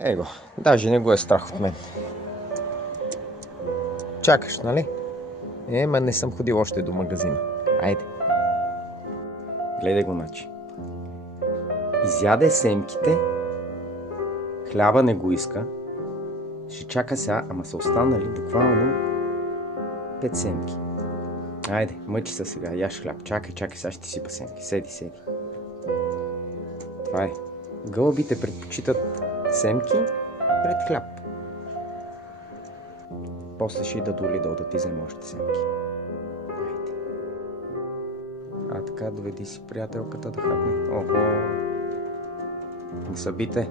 Его, даже не го е страх от мен. Чакаш, нали? Ма не съм ходил още до магазина. Айде. Гледай го, начи. Изяде семките, хляба не го иска. Ще чака сега, ама са останали буквално 5 семки. Айде, мъчи се сега, яш хляб. Чакай, сега ще ти сипа семки. Седи. Това е. Гълъбите предпочитат семки пред хляб. После ще идат до Лидъл да ти взема още семки. Айде. Така, доведи си приятелката да хапне. Охо. Не събите.